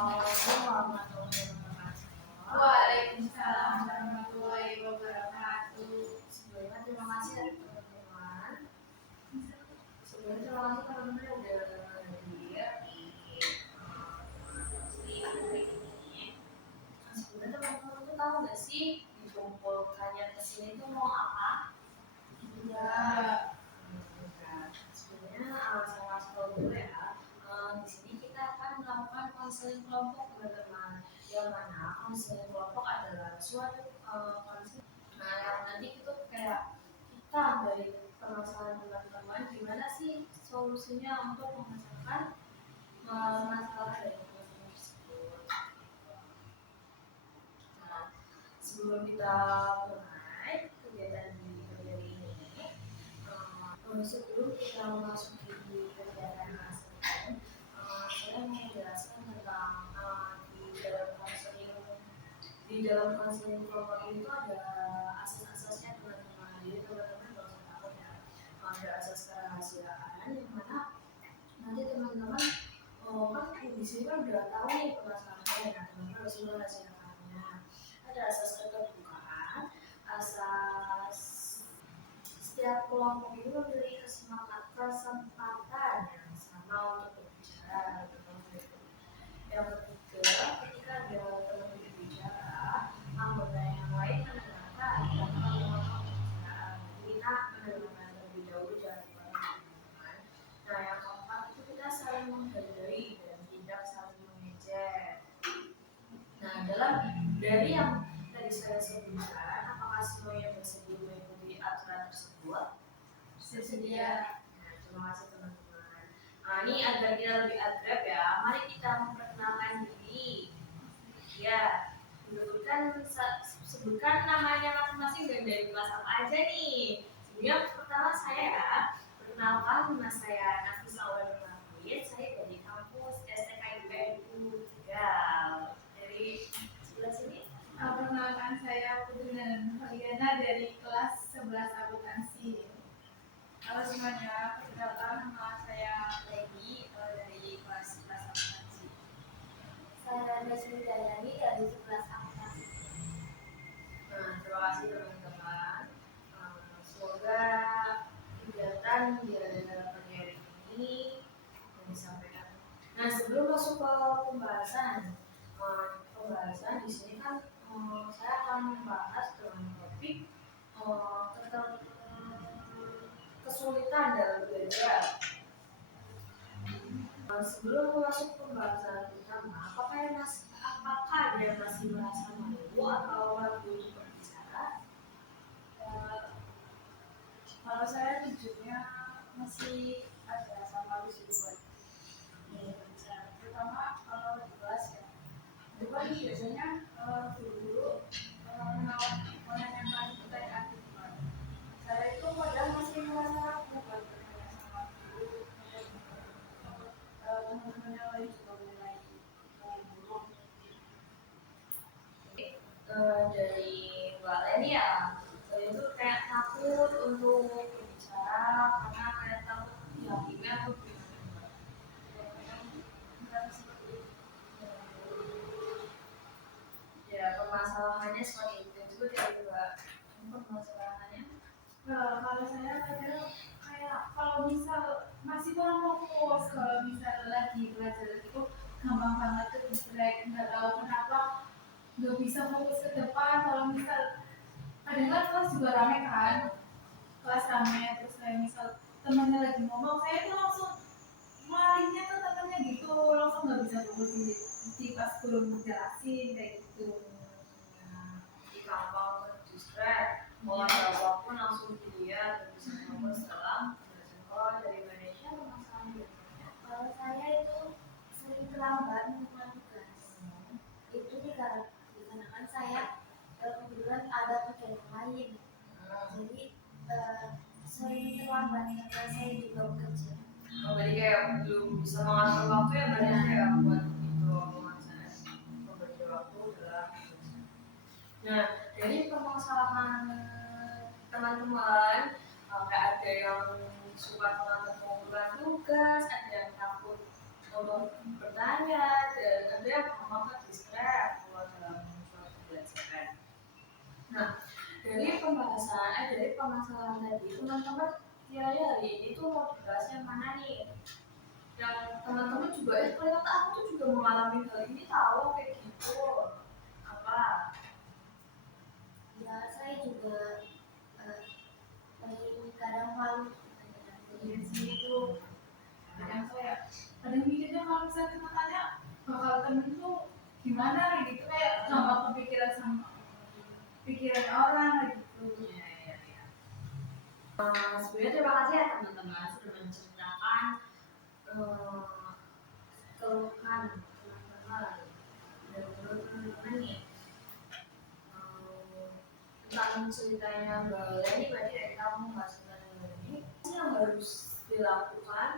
Assalamualaikum warahmatullahi wabarakatuh. Waalaikumsalam warahmatullahi wabarakatuh. Sebelumnya terima kasih teman-teman. Udah hadir di hari ini. Sebenarnya teman-teman tuh tahu nggak sih dikumpulkannya kesini tuh mau apa? Ya. Sebenarnya saya kasih tahu dulu ya. Di sini kita akan melakukan konseling kelompok teman-teman. Yang mana konseling kelompok adalah suatu konseling. Nah, yang nanti itu kayak kita dari permasalahan teman-teman gimana sih solusinya untuk memecahkan masalah dari konseling tersebut. Nah, sebelum kita mulai kegiatan di hari ini, sebelum kita memasuki kegiatan konseling, saya mau menjelaskan tentang di dalam konseling kelompok itu ada asas-asasnya teman-teman. Jadi teman-teman nggak usah takut ya. Ada asas kerahasiaan yang mana nanti teman-teman kan di sini kan udah tahu nih permasalahannya, nah teman-teman harus merahasiakannya. Ada asas keterbukaan, asas setiap kelompok itu memiliki kesempatan yang sama untuk berbicara. Yang ketiga, ketika ada teman berbicara, anggota yang lain mendengarkan dan melakukan pembicaraan. Kita mendengarkan terlebih dahulu, jangan teman-teman. Nah, yang keempat itu kita saling menghargai dan tidak saling mengejek. Nah, dari yang tadi saya sebutkan, apakah semuanya bersedia mengikuti aturan tersebut? Bersedia. Nah, terima kasih teman-teman. Nah, ini agar kita lebih akrab ya, mari kita memperkenalkan diri. Ya, sebutkan namanya masing-masing dan dari kelas apa aja nih. Sebelumnya pertama saya ya, perkenalkan nama saya Nafisa Awal-Mahmud, saya dari kampus STKIPN Tegal. Dari sebelah sini. Perkenalkan saya Putri Haliana dari kelas 11 akuntansi. Halo semuanya, perkenalkan nama saya Lady dari kelas 11 akuntansi. Saya Desmi Dayani dari 11 akuntansi. Nah, terima kasih teman-teman. Semoga kegiatan di pagi hari ini yang disampaikan. Nah, sebelum masuk ke pembahasan di sini kan saya akan membahas dengan topik tentang kesulitan dalam belajar. Sebelum masuk pembahasan utama, apakah ada yang masih merasa malu atau ragu untuk berbicara? Kalau saya jujurnya masih ada sama malu sih buat berbicara, terutama kalau di kelas ya. Itu kan biasanya guru-guru menanyakan pertanyaan gitu kan. Saya itu padahal masih merasa ragu buat bertanya sama guru, teman-teman yang lain juga mulai buruk. Dari Mbak Leni ya, saya itu kayak takut untuk berbicara karena kayak takut dihakimi atau gimana? Ya, permasalahannya seperti itu juga tidak juga permasalahannya. Kalau saya kadang kayak kalau misal masih kurang fokus, kalau misal lagi belajar itu gampang banget tuh distract, nggak tahu kenapa nggak bisa fokus ke depan. Kalau misal kadang kan kelas juga rame kan, kelas rame terus kayak misal temannya lagi ngomong, saya tuh langsung malingnya tuh temennya gitu, langsung nggak bisa fokus di pas belum jelasin kayak gitu. Di gampang terdistract, mau ada apapun langsung dilihat dan bisa fokus dalam belajar. Kalau dari Indonesia permasalahannya Kalau saya itu sering terlambat menemukan tugas. Itu dikarenakan saya kebetulan ada pekerjaan lain. Jadi sering terlambat karena saya juga bekerja. berarti kayak belum bisa mengatur waktu ya, berarti kayak buat itu membagi waktu dalam. Nah, dari permasalahan teman-teman, kayak ada yang suka terlambat mengumpulkan tugas, ada yang takut untuk bertanya, dan ada yang permasalahan tadi, teman-teman kiranya hari ini tuh mau dibahas yang mana nih? Yang teman-teman juga, ternyata aku tuh juga mengalami hal ini tahu kayak gitu. Apa? Ya, saya juga kadang malu. Iya sih itu kadang saya kadang mikirnya kalau misalnya kita tanya bakal temen tuh gimana gitu kayak gampang kepikiran sama pikiran orang gitu. Iya, iya, iya. Sebenarnya terima kasih ya teman-teman sudah menceritakan keluhan teman-teman dan menurut teman-teman nih tentang ceritanya Mbak Leni. Berarti dari kamu Mbak ceritanya Mbak Leni apa yang harus dilakukan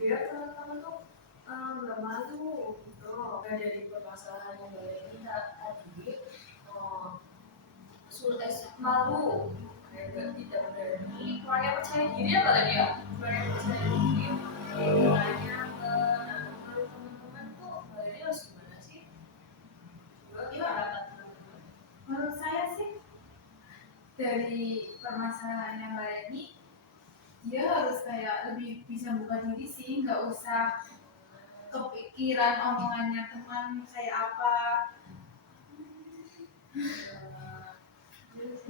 biar teman-teman tuh nggak malu gitu. Nah, dari permasalahannya Mbak Leni tadi sulit malu kayak tidak berani kurangnya percaya diri ya Mbak Leni ya, kurangnya percaya diri kiranya menurut teman-teman tuh Mbak Leni harus gimana sih? Gimana teman-teman? Menurut saya sih dari permasalahan yang lain ini dia harus kayak lebih bisa buka diri sih, nggak usah kepikiran omongannya teman kayak apa.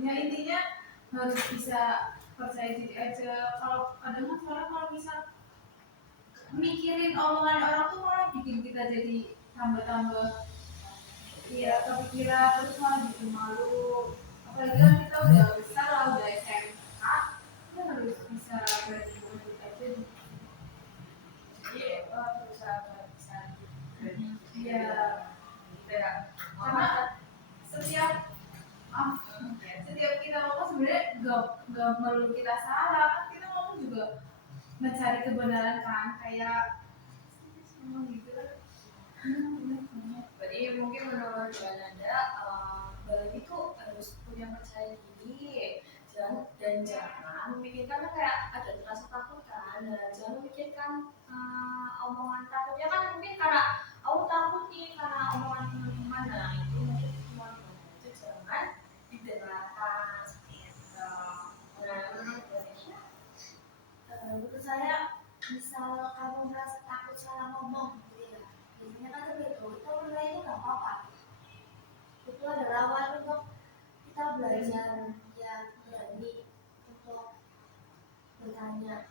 Ya intinya harus bisa percaya diri aja. Kalau kadang kalau misal mikirin omongan orang tuh malah bikin kita jadi tambah-tambah ya kepikiran terus malah bikin malu. Apalagi kan kita udah besar lah, udah SMA, kita harus bisa berani untuk aja. Jadi berusaha bisa berani. Iya, Kayak karena setiap setiap kita ngomong sebenarnya gak melulu kita salah, kan kita ngomong juga mencari kebenaran kan, kayak ngomong gitu. Jadi mungkin menurut Mbak Nanda, Mbak itu harus punya percaya diri dan jangan memikirkan kayak ada rasa takut kan, dan jangan memikirkan omongan takutnya kan mungkin karena aku takut nih karena omongan teman-teman. Nah itu mungkin cuma itu jangan didengarkan seperti itu. Nah menurut Mbak Nisha, Menurut saya, misal kamu merasa takut salah ngomong, gitu ya. Biasanya kan seperti itu menilai itu nggak apa-apa. Itu adalah awal untuk kita belajar ya berani untuk bertanya.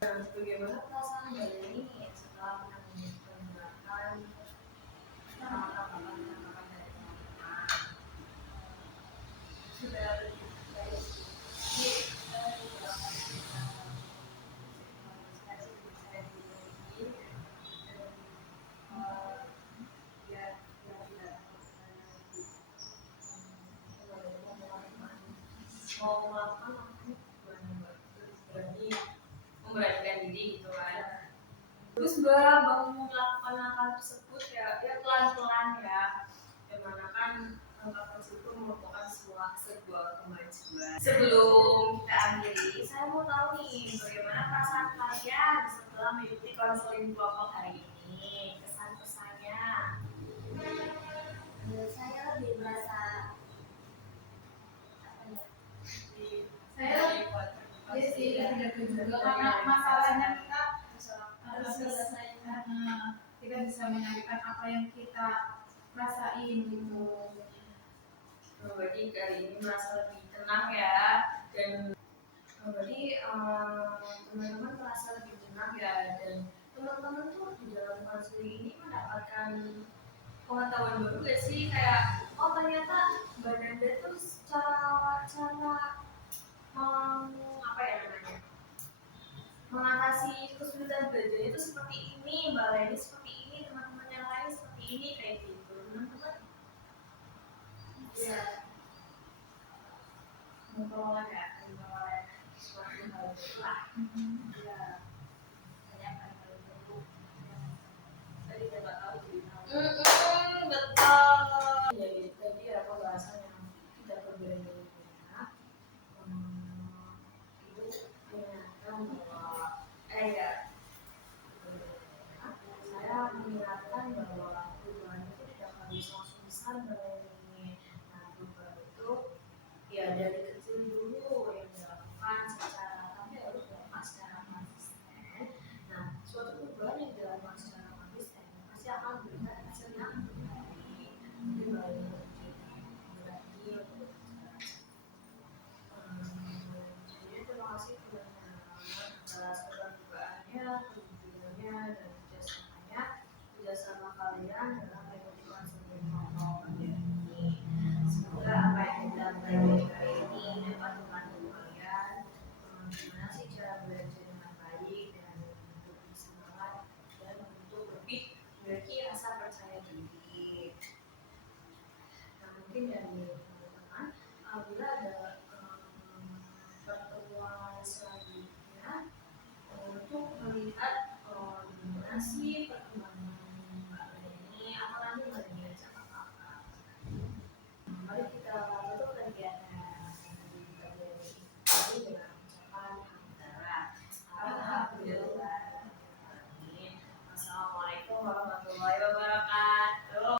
bagaimana perasaan Mbak ini setelah mendengarkan tanggapan-tanggapan dari teman-teman? Sudah lebih baik. Mau melakukan berani memberanikan diri gitu kan. Terus Mbak mau melakukan hal tersebut ya pelan-pelan ya. Dimana kan langkah tersebut merupakan sebuah kemajuan. Sebelum kita akhiri, saya mau tahu nih bagaimana perasaan kalian setelah mengikuti konseling kelompok hari ini. Kesan-kesannya. Saya lebih merasa Saya ya sih lebih dekat juga karena masalahnya kita harus selesai. Kita bisa menyampaikan apa yang kita rasain gitu. Jadi kali ini merasa lebih tenang ya, dan berarti teman-teman merasa lebih tenang ya, dan teman-teman tuh di dalam konseling ini mendapatkan pengetahuan baru gak sih, kayak oh ternyata Mbak Nanda tuh cara apa ya namanya mengatasi kesulitan belajar itu seperti ini, Mbak Leni seperti ini, teman-teman yang lain seperti ini, kayak gitu teman-teman bisa memperoleh suatu hal baru lah. Ya banyak hal baru tadi kita nggak tahu jadi tahu. Betul ya, tadi ada pembahasan yang kita berbeda-beda. Itu mengingatkan bahwa saya mengingatkan bahwa perubahan itu tidak harus langsung besar. Nah perubahan itu ya dari kecil dulu mungkin dari